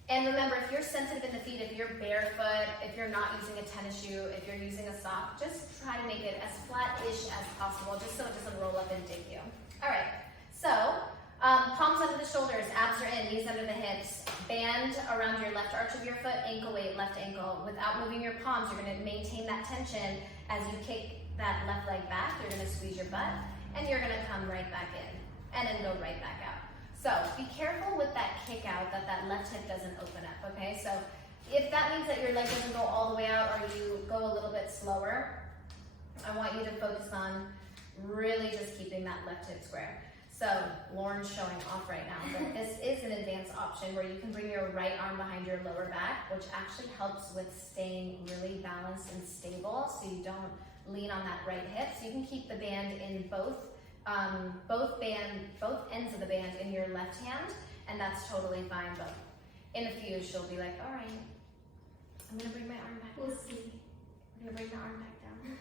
And remember, if you're sensitive in the feet, if you're barefoot, if you're not using a tennis shoe, if you're using a sock, just try to make it as flat-ish as possible, just so it doesn't roll up and dig you. All right, so palms under the shoulders, abs are in, knees under the hips, band around your left arch of your foot, ankle weight, left ankle. Without moving your palms, you're gonna maintain that tension as you kick that left leg back. You're gonna squeeze your butt, and you're gonna come right back in, and then go right back out. So be careful with that kick out that left hip doesn't open up, okay? So if that means that your leg doesn't go all the way out or you go a little bit slower, I want you to focus on really just keeping that left hip square. So Lauren's showing off right now, but this is an advanced option where you can bring your right arm behind your lower back, which actually helps with staying really balanced and stable so you don't lean on that right hip. So you can keep the band in both ends of the band in your left hand, and that's totally fine. But in a few, she'll be like, all right, I'm gonna bring my arm back. We'll see. I'm gonna bring my arm back down.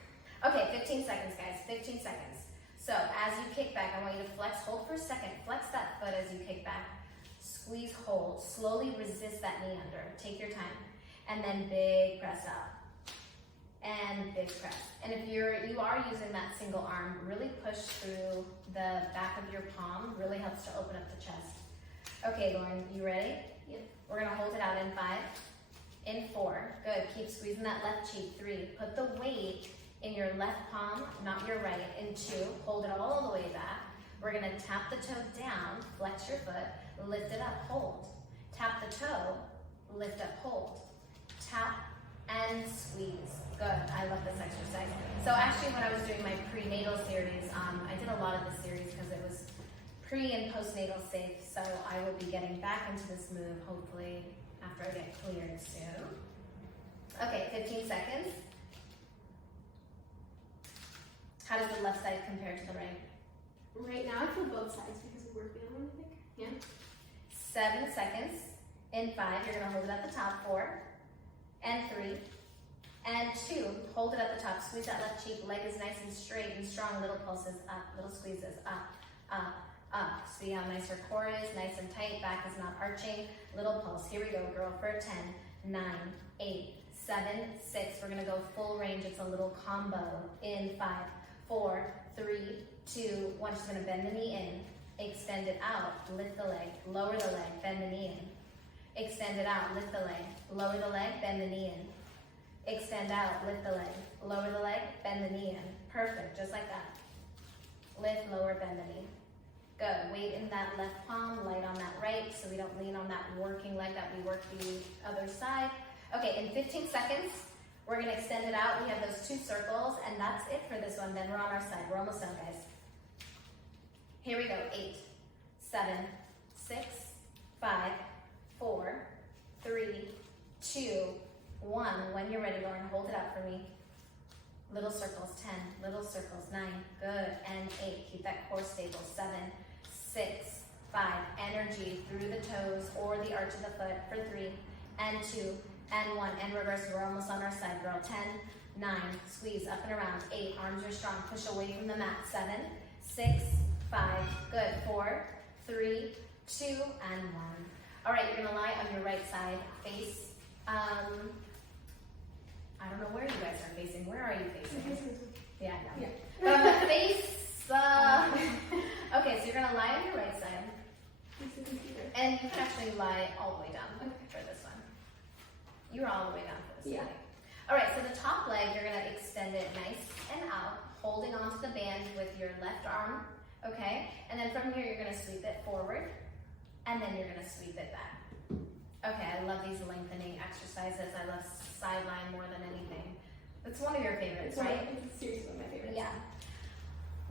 Okay, 15 seconds, guys, 15 seconds. So as you kick back, I want you to flex, hold for a second, flex that foot as you kick back, squeeze, hold, slowly resist that knee under, take your time, and then big press out. And big press. And if you are using that single arm, really push through the back of your palm. Really helps to open up the chest. Okay, Lauren, you ready? Yep. We're gonna hold it out in 5, in 4. Good. Keep squeezing that left cheek. 3. Put the weight in your left palm, not your right. In 2. Hold it all the way back. We're gonna tap the toe down, flex your foot, lift it up, hold. Tap the toe, lift up, hold. Tap and squeeze. Good, I love this exercise. So actually when I was doing my prenatal series, I did a lot of this series because it was pre and postnatal safe. So I will be getting back into this move hopefully after I get cleared soon. Okay, 15 seconds. How does the left side compare to the right? Right now I feel both sides because we're working on them, I think. Yeah. 7 seconds. In 5, you're gonna hold it at the top. 4, and 3, and 2. Hold it at the top. Squeeze that left cheek. Leg is nice and straight and strong. Little pulses up. Little squeezes up, up, up. See how nice your core is, nice and tight. Back is not arching. Little pulse. Here we go, girl, for 10, 9, 8, 7, 6. We're gonna go full range. It's a little combo. In 5, 4, 3, 2, 1. She's gonna bend the knee in. Extend it out. Lift the leg. Lower the leg. Bend the knee in. Extend it out, lift the leg, lower the leg, bend the knee in. Extend out, lift the leg, lower the leg, bend the knee in. Perfect, just like that. Lift, lower, bend the knee. Good, weight in that left palm, light on that right, so we don't lean on that working leg that we work the other side. Okay, in 15 seconds, we're gonna extend it out. We have those 2 circles, and that's it for this one. Then we're on our side, we're almost done, guys. Here we go, 8, 7, 6, 5, 4, 3, 2, 1. When you're ready, Lauren, hold it up for me. Little circles, 10, little circles, 9, good, and 8. Keep that core stable. 7, 6, 5. Energy through the toes or the arch of the foot for 3, and 2, and 1. And reverse, we're almost on our side, girl. 10, 9, squeeze up and around. 8, arms are strong, push away from the mat. 7, 6, 5, good. 4, 3, 2, and 1. All right, you're gonna lie on your right side, face, I don't know where you guys are facing. Where are you facing? Yeah, I know. Yeah. But I'm gonna face, okay, so you're gonna lie on your right side, and you can actually lie all the way down for this one. You're all the way down for this one. All right, so the top leg, you're gonna extend it nice and out, holding onto the band with your left arm, okay? And then from here, you're gonna sweep it forward, and then you're gonna sweep it back. Okay, I love these lengthening exercises. I love sideline more than anything. It's one of your favorites, right? It's seriously one of my favorites. Yeah.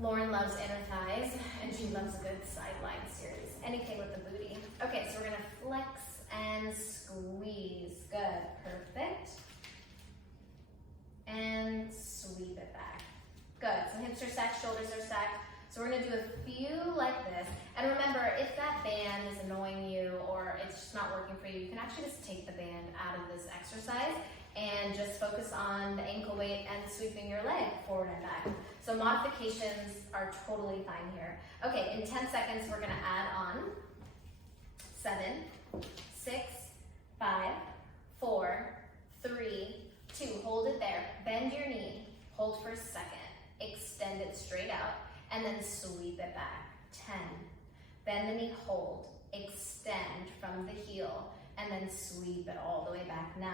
Lauren loves inner thighs, and she loves a good sideline series. Anything with the booty. Okay, so we're gonna flex and squeeze. Good, perfect. hips are stacked, shoulders are stacked. So we're gonna do a few like this. And remember, if that band is annoying you or it's just not working for you, you can actually just take the band out of this exercise and just focus on the ankle weight and sweeping your leg forward and back. So modifications are totally fine here. Okay, in 10 seconds, we're gonna add on 7, 6, 5, 4, 3, 2. Hold it there. Bend your knee. Hold for a second. Extend it straight out. And then sweep it back. 10. Bend the knee, hold. Extend from the heel. And then sweep it all the way back. 9.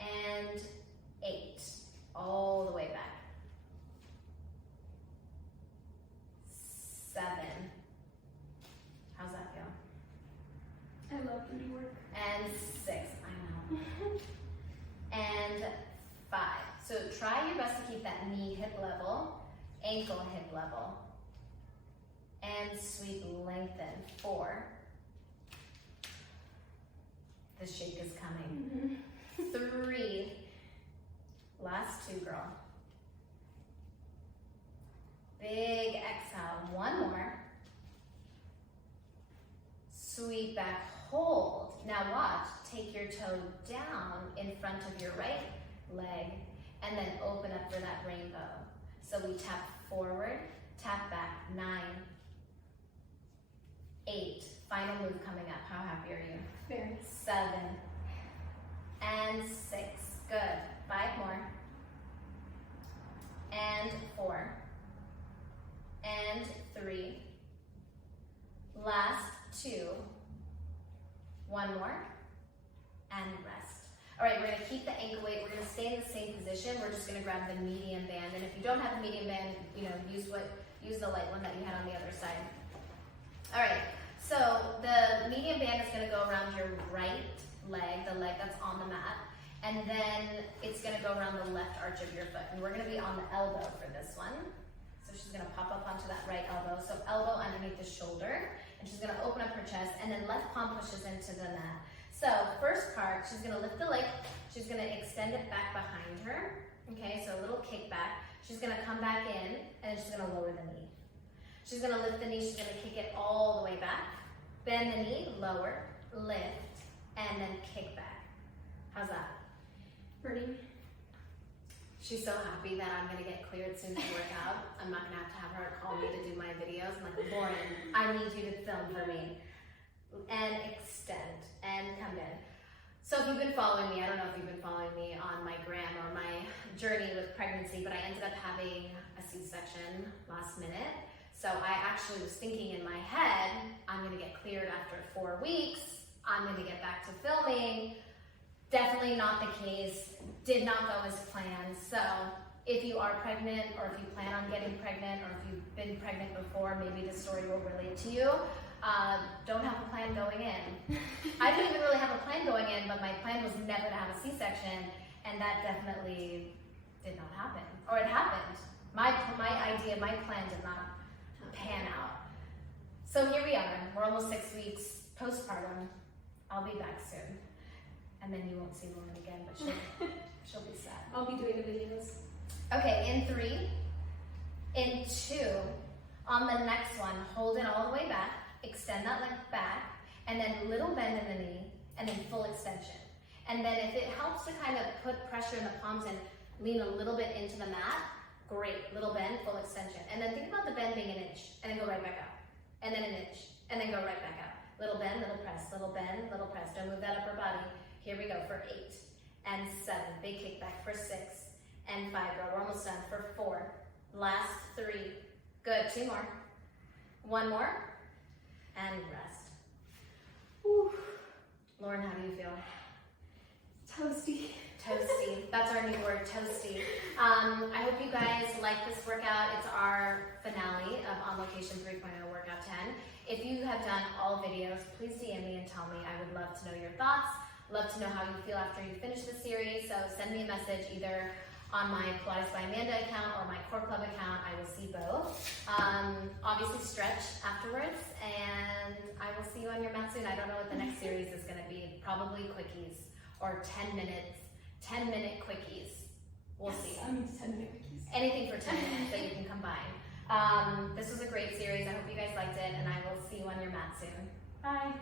And 8. All the way back. 7. How's that feel? I love booty work. And 6. I know. And 5. So try your best to keep that knee hip level, ankle hip level. And sweep, lengthen. 4. The shake is coming. 3. Last 2, girl. Big exhale. 1 more. Sweep back, hold. Now watch, take your toe down in front of your right leg and then open up for that rainbow. So we tap forward, tap back. 9, 8. Final move coming up. How happy are you? Very. 7 and 6. Good. 5 more. And 4 and 3. Last 2. 1 more and rest. All right, we're gonna keep the ankle weight. We're gonna stay in the same position. We're just gonna grab the medium band, and if you don't have the medium band, use the light one that you had on the other side. All right, so the medium band is gonna go around your right leg, the leg that's on the mat, and then it's gonna go around the left arch of your foot, and we're gonna be on the elbow for this one. So she's gonna pop up onto that right elbow. So elbow underneath the shoulder, and she's gonna open up her chest, and then left palm pushes into the mat. So first part, she's gonna lift the leg, she's gonna extend it back behind her. Okay, so a little kick back. She's gonna come back in, and then she's gonna lower the knee. She's gonna lift the knee, she's gonna kick it all the way back. Bend the knee, lower, lift, and then kick back. How's that? Pretty. She's so happy that I'm gonna get cleared soon to work out. I'm not gonna have her call me to do my videos. I'm like, Lauren, I need you to film for me. And extend and come in. So if you've been following me, I don't know if you've been following me on my gram or my journey with pregnancy, but I ended up having a C-section last minute. So I actually was thinking in my head, I'm gonna get cleared after 4 weeks. I'm gonna get back to filming. Definitely not the case. Did not go as planned. So if you are pregnant, or if you plan on getting pregnant, or if you've been pregnant before, maybe this story will relate to you. Don't have a plan going in. I didn't even really have a plan going in, but my plan was never to have a C-section, and that definitely did not happen. Or it happened. My idea, my plan did not pan out. So here we are. We're almost 6 weeks postpartum. I'll be back soon. And then you won't see Lauren again, but she'll be sad. I'll be doing the videos. Okay, in 3, in 2, on the next one, hold it all the way back, extend that leg back, and then little bend in the knee, and then full extension. And then if it helps to kind of put pressure in the palms and lean a little bit into the mat, great, little bend, full extension. And then think about the bend being an inch, and then go right back up. And then an inch, and then go right back up. Little bend, little press, little bend, little press. Don't move that upper body. Here we go for 8 and 7. Big kickback for 6 and 5. Girl, we're almost done for 4. Last 3. Good. 2 more. 1 more. And rest. Whew. Lauren, how do you feel? Toasty. Toasty. That's our new word, toasty. I hope you guys like this workout. It's our finale of On Location 3.0 Workout 10. If you have done all videos, please DM me and tell me. I would love to know your thoughts. Love to know how you feel after you finish the series. So send me a message either on my Pilates by Amanda account or my Core Club account. I will see both. Obviously stretch afterwards, and I will see you on your mat soon. I don't know what the next series is gonna be. Probably quickies or 10 minute quickies. We'll see. I'm excited to cookies. Anything for 10 minutes that you can combine. This was a great series. I hope you guys liked it, and I will see you on your mat soon. Bye.